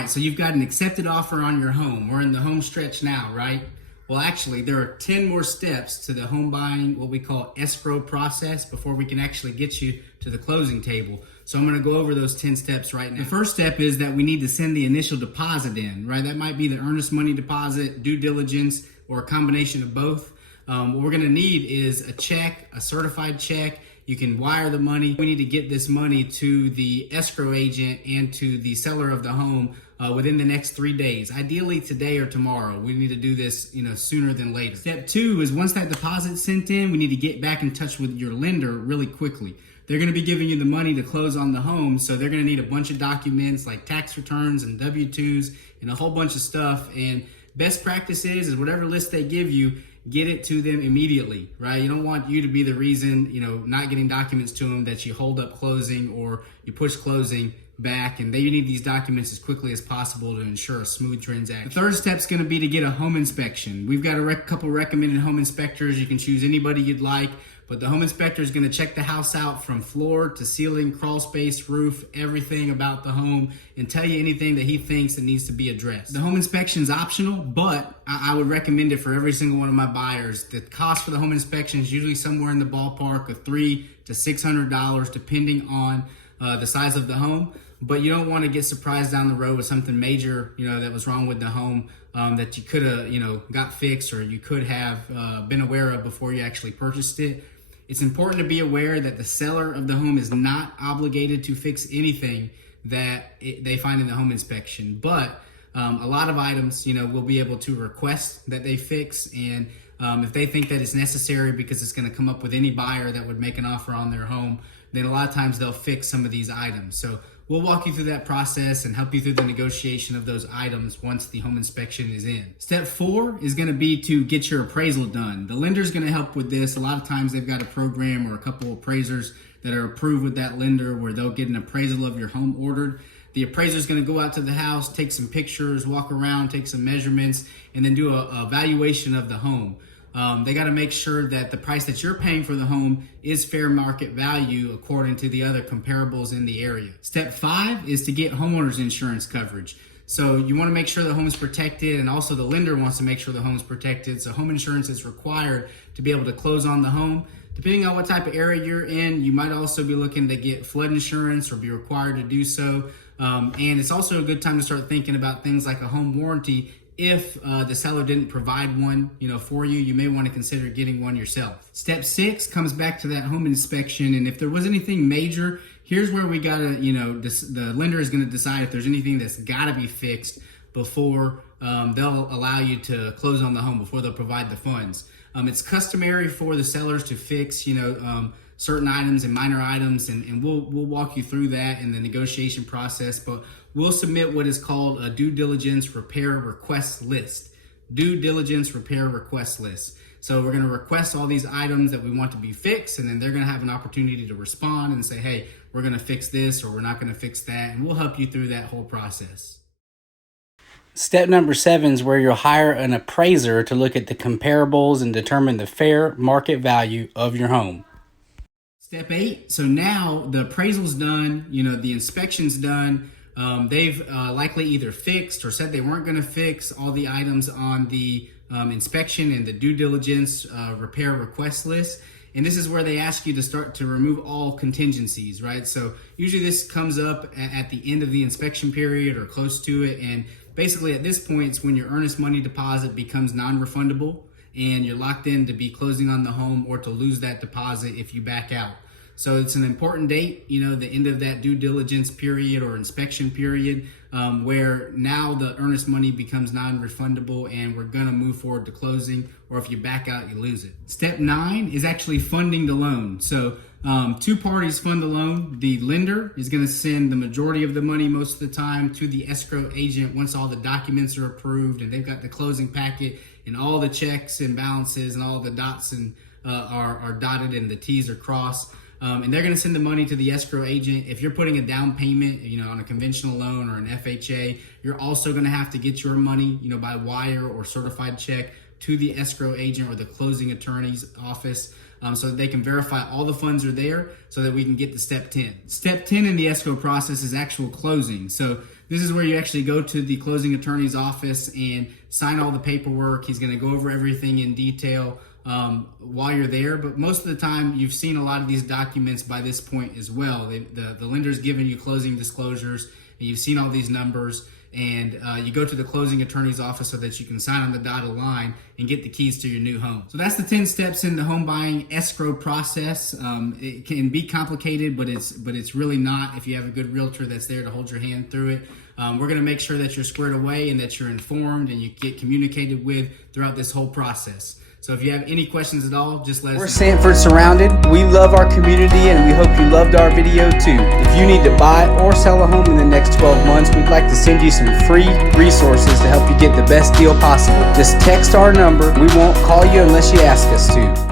right, so you've got an accepted offer on your home. We're in the home stretch now, right? Well, actually, there are 10 more steps to the home buying, what we call escrow process, before we can actually get you to the closing table. So I'm going to go over those 10 steps right now. The first step is that we need to send the initial deposit in, right? That might be the earnest money deposit, due diligence, or a combination of both. What we're going to need is a check, a certified check. You can wire the money. We need to get this money to the escrow agent and to the seller of the home within the next 3 days. Ideally today or tomorrow. We need to do this, sooner than later. Step 2 is once that deposit's sent in, we need to get back in touch with your lender really quickly. They're going to be giving you the money to close on the home, so they're going to need a bunch of documents like tax returns and W-2s and a whole bunch of stuff. And best practice is whatever list they give you, get it to them immediately, right? You don't want you to be the reason, not getting documents to them, that you hold up closing or you push closing back, and they need these documents as quickly as possible to ensure a smooth transaction. The third step is going to be to get a home inspection. We've got a couple recommended home inspectors. You can choose anybody you'd like, but the home inspector is going to check the house out from floor to ceiling, crawl space, roof, everything about the home, and tell you anything that he thinks that needs to be addressed. The home inspection is optional, but I would recommend it for every single one of my buyers. The cost for the home inspection is usually somewhere in the ballpark of $300 to $600, depending on the size of the home. But you don't want to get surprised down the road with something major, that was wrong with the home that you could have, got fixed, or you could have been aware of before you actually purchased it. It's important to be aware that the seller of the home is not obligated to fix anything that they find in the home inspection. But a lot of items, we'll be able to request that they fix. And if they think that it's necessary because it's going to come up with any buyer that would make an offer on their home, then a lot of times they'll fix some of these items. So we'll walk you through that process and help you through the negotiation of those items once the home inspection is in. Step 4 is going to be to get your appraisal done. The lender's going to help with this. A lot of times they've got a program or a couple of appraisers that are approved with that lender where they'll get an appraisal of your home ordered. The appraiser's going to go out to the house, take some pictures, walk around, take some measurements, and then do a valuation of the home. They got to make sure that the price that you're paying for the home is fair market value according to the other comparables in the area. Step 5 is to get homeowners insurance coverage. So you want to make sure the home is protected, and also the lender wants to make sure the home is protected. So home insurance is required to be able to close on the home. Depending on what type of area you're in, you might also be looking to get flood insurance or be required to do so. And it's also a good time to start thinking about things like a home warranty. If the seller didn't provide one, for you, you may want to consider getting one yourself. Step 6 comes back to that home inspection, and if there was anything major, here's where we gotta, the lender is going to decide if there's anything that's got to be fixed before they'll allow you to close on the home, before they'll provide the funds. It's customary for the sellers to fix, certain items and minor items, and we'll walk you through that in the negotiation process, but we'll submit what is called a due diligence repair request list. Due diligence repair request list. So we're going to request all these items that we want to be fixed, and then they're going to have an opportunity to respond and say, hey, we're going to fix this or we're not going to fix that, and we'll help you through that whole process. Step number 7 is where you'll hire an appraiser to look at the comparables and determine the fair market value of your home. Step 8, so now the appraisal's done, the inspection's done. They've likely either fixed or said they weren't going to fix all the items on the inspection and the due diligence repair request list. And this is where they ask you to start to remove all contingencies, right? So usually this comes up at the end of the inspection period or close to it. And basically at this point, it's when your earnest money deposit becomes non-refundable and you're locked in to be closing on the home or to lose that deposit if you back out. So it's an important date, the end of that due diligence period or inspection period, where now the earnest money becomes non-refundable and we're going to move forward to closing, or if you back out, you lose it. Step 9 is actually funding the loan. So 2 parties fund the loan. The lender is going to send the majority of the money most of the time to the escrow agent once all the documents are approved and they've got the closing packet and all the checks and balances and all the dots and are dotted and the T's are crossed. And they're going to send the money to the escrow agent. If you're putting a down payment, on a conventional loan or an FHA, you're also going to have to get your money, by wire or certified check to the escrow agent or the closing attorney's office, so that they can verify all the funds are there so that we can get to step 10. Step 10 in the escrow process is actual closing. So This is where you actually go to the closing attorney's office and sign all the paperwork. He's going to go over everything in detail while you're there. But most of the time, you've seen a lot of these documents by this point as well. The lender's given you closing disclosures, and you've seen all these numbers. And you go to the closing attorney's office so that you can sign on the dotted line and get the keys to your new home. So that's the 10 steps in the home buying escrow process. It can be complicated, but it's really not if you have a good realtor that's there to hold your hand through it. We're going to make sure that you're squared away and that you're informed and you get communicated with throughout this whole process. So if you have any questions at all, just let us know. We're Sanford Surrounded. We love our community and we hope you loved our video too. If you need to buy or sell a home in the next 12 months, we'd like to send you some free resources to help you get the best deal possible. Just text our number. We won't call you unless you ask us to.